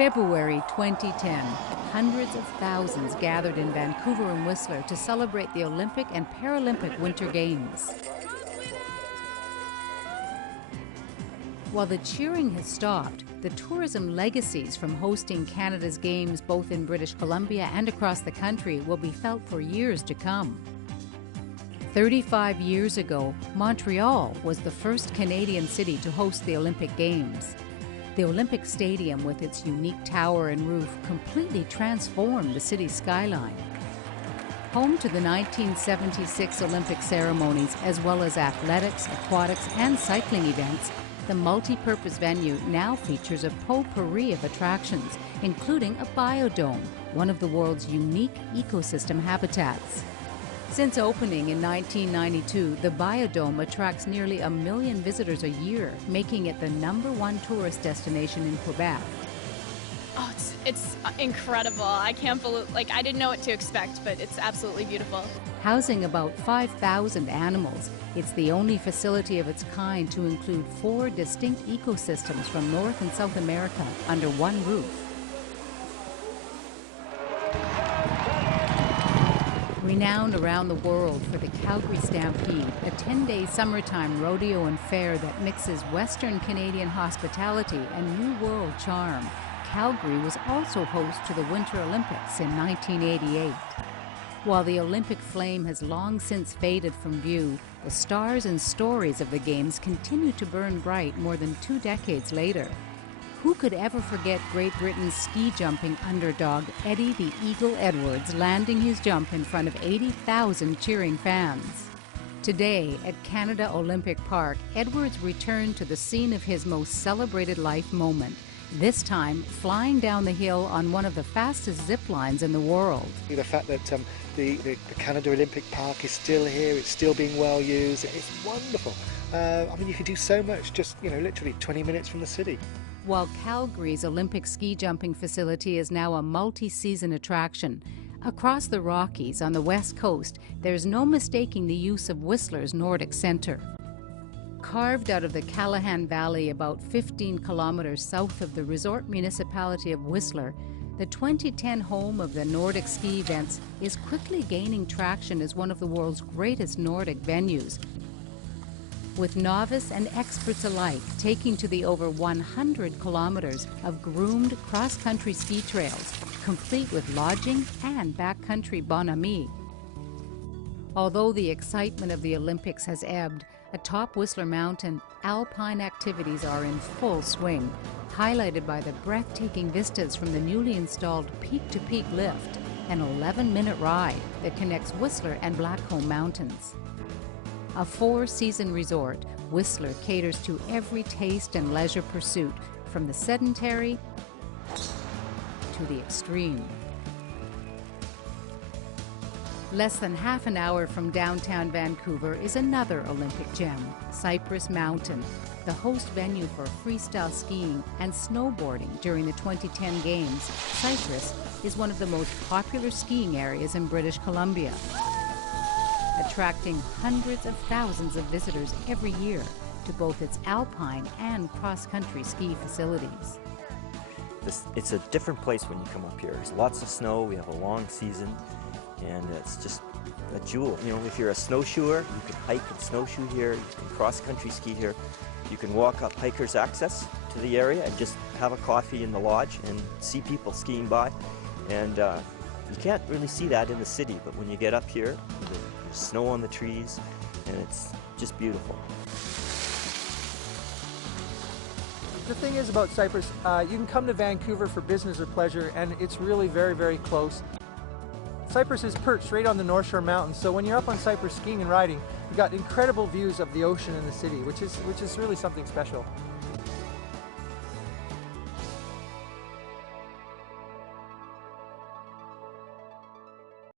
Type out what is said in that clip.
February 2010, hundreds of thousands gathered in Vancouver and Whistler to celebrate the Olympic and Paralympic Winter Games. While the cheering has stopped, the tourism legacies from hosting Canada's Games both in British Columbia and across the country will be felt for years to come. 35 years ago, Montreal was the first Canadian city to host the Olympic Games. The Olympic Stadium, with its unique tower and roof, completely transformed the city's skyline. Home to the 1976 Olympic ceremonies, as well as athletics, aquatics, and cycling events, the multi-purpose venue now features a potpourri of attractions, including a biodome, one of the world's unique ecosystem habitats. Since opening in 1992, the biodome attracts nearly 1 million visitors a year, making it the #1 tourist destination in Quebec. Oh, it's incredible. I can't believe, I didn't know what to expect, but it's absolutely beautiful. Housing about 5,000 animals, it's the only facility of its kind to include 4 distinct ecosystems from North and South America under one roof. Renowned around the world for the Calgary Stampede, a 10-day summertime rodeo and fair that mixes Western Canadian hospitality and New World charm, Calgary was also host to the Winter Olympics in 1988. While the Olympic flame has long since faded from view, the stars and stories of the Games continue to burn bright more than 2 decades later. Who could ever forget Great Britain's ski jumping underdog Eddie the Eagle Edwards landing his jump in front of 80,000 cheering fans? Today, at Canada Olympic Park, Edwards returned to the scene of his most celebrated life moment, this time flying down the hill on one of the fastest zip lines in the world. The fact that the Canada Olympic Park is still here, it's still being well used, it's wonderful. I mean, you can do so much just, literally 20 minutes from the city. While Calgary's Olympic ski jumping facility is now a multi-season attraction, across the Rockies on the west coast, there's no mistaking the use of Whistler's Nordic Centre. Carved out of the Callahan Valley about 15 kilometers south of the resort municipality of Whistler, the 2010 home of the Nordic ski events is quickly gaining traction as one of the world's greatest Nordic venues, with novice and experts alike taking to the over 100 kilometers of groomed cross-country ski trails, complete with lodging and backcountry bonhomie. Although the excitement of the Olympics has ebbed, atop Whistler Mountain, alpine activities are in full swing, highlighted by the breathtaking vistas from the newly installed peak-to-peak lift, an 11-minute ride that connects Whistler and Blackcomb Mountains. A 4-season resort, Whistler caters to every taste and leisure pursuit, from the sedentary to the extreme. Less than half an hour from downtown Vancouver is another Olympic gem, Cypress Mountain, the host venue for freestyle skiing and snowboarding during the 2010 Games. Cypress is one of the most popular skiing areas in British Columbia, attracting hundreds of thousands of visitors every year to both its alpine and cross-country ski facilities. It's a different place when you come up here. There's lots of snow, we have a long season, and it's just a jewel. If you're a snowshoer, you can hike and snowshoe here, you can cross-country ski here, you can walk up Hiker's Access to the area and just have a coffee in the lodge and see people skiing by. And you can't really see that in the city, but when you get up here, there's snow on the trees, and it's just beautiful. The thing is about Cypress, you can come to Vancouver for business or pleasure, and it's really very, very close. Cypress is perched right on the North Shore Mountains, so when you're up on Cypress skiing and riding, you've got incredible views of the ocean and the city, which is really something special.